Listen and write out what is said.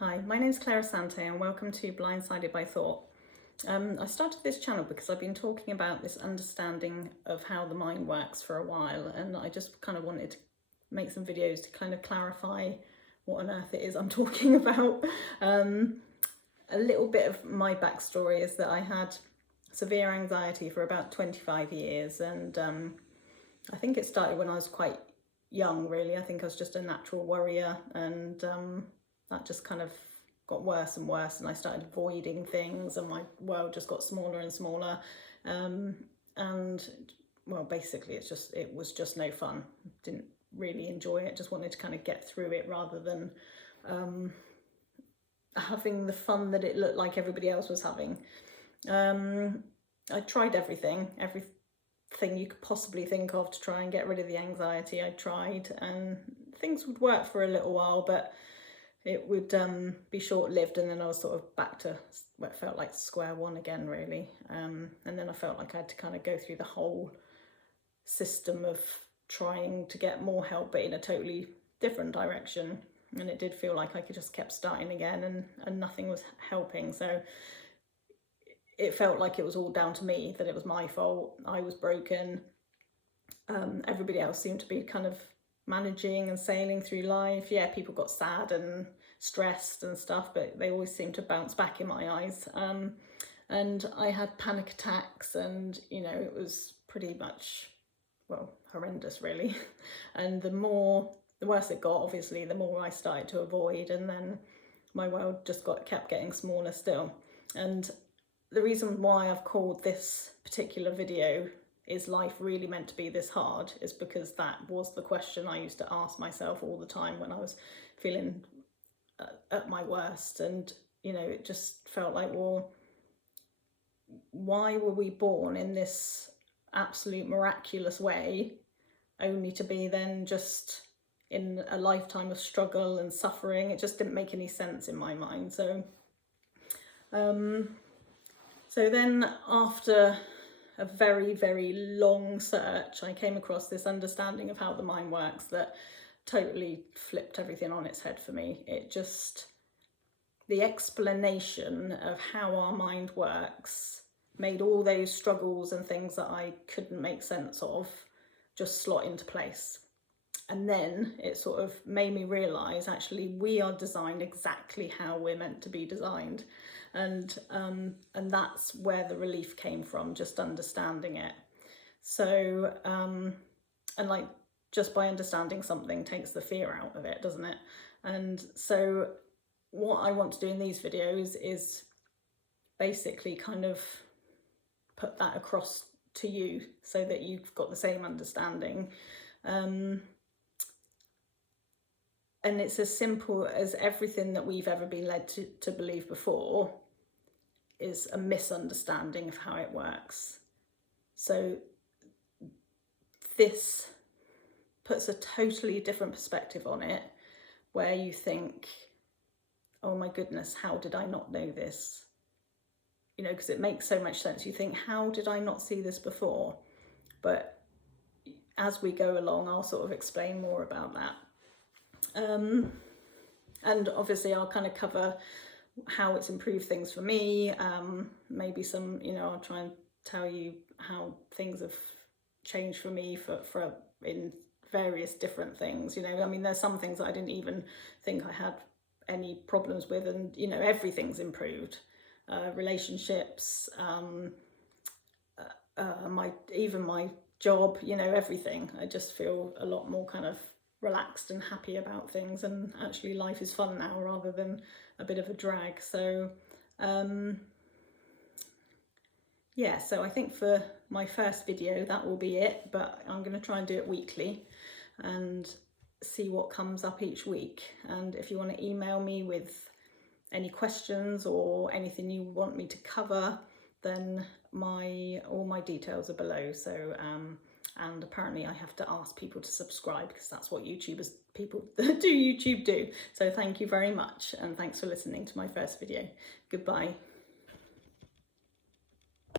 Hi, my name is Clare Assante and welcome to Blindsided by Thought. I started this channel because I've been talking about this understanding of how the mind works for a while, and I just kind of wanted to make some videos to kind of clarify what on earth it is I'm talking about. A little bit of my backstory is that I had severe anxiety for about 25 years, and I think it started when I was quite young, really. I think I was just a natural worrier, and that just kind of got worse and worse, and I started avoiding things, and my world just got smaller and smaller. And well, basically it was just no fun. Didn't really enjoy it, just wanted to kind of get through it rather than having the fun that it looked like everybody else was having. I tried everything you could possibly think of to try and get rid of the anxiety. I tried, and things would work for a little while, but it would be short-lived, and then I was sort of back to what felt like square one again, really. And then I felt like I had to kind of go through the whole system of trying to get more help, but in a totally different direction. And it did feel like I just kept starting again, and nothing was helping. So it felt like it was all down to me, that it was my fault. I was broken. Everybody else seemed to be kind of managing and sailing through life. Yeah, people got sad and stressed and stuff, but they always seemed to bounce back in my eyes. And I had panic attacks, and it was pretty much, well, horrendous, really. And the worse it got, obviously, the more I started to avoid, and then my world just kept getting smaller still. And the reason why I've called this particular video "Is life really meant to be this hard?" is because that was the question I used to ask myself all the time when I was feeling at my worst. And it just felt like, well, why were we born in this absolute miraculous way only to be then just in a lifetime of struggle and suffering? It just didn't make any sense in my mind. So then, after a very, very long search, I came across this understanding of how the mind works that totally flipped everything on its head for me. The explanation of how our mind works made all those struggles and things that I couldn't make sense of just slot into place. And then it sort of made me realise, actually, we are designed exactly how we're meant to be designed. And that's where the relief came from, just understanding it. So, and like, just by understanding something takes the fear out of it, doesn't it? And so what I want to do in these videos is basically kind of put that across to you so that you've got the same understanding. And it's as simple as everything that we've ever been led to believe before is a misunderstanding of how it works. So this puts a totally different perspective on it, where you think, oh my goodness, how did I not know this? Because it makes so much sense. You think, how did I not see this before? But as we go along, I'll sort of explain more about that. And obviously I'll kind of cover how it's improved things for me. Maybe some, I'll try and tell you how things have changed for me for in various different things. There's some things that I didn't even think I had any problems with, and everything's improved. Relationships, my job, everything. I just feel a lot more kind of relaxed and happy about things, and actually life is fun now rather than a bit of a drag. So yeah, so I think for my first video that will be it, but I'm going to try and do it weekly and see what comes up each week. And if you want to email me with any questions or anything you want me to cover, then all my details are below. So and apparently I have to ask people to subscribe, because that's what people that do YouTube do. So thank you very much, and thanks for listening to my first video. Goodbye.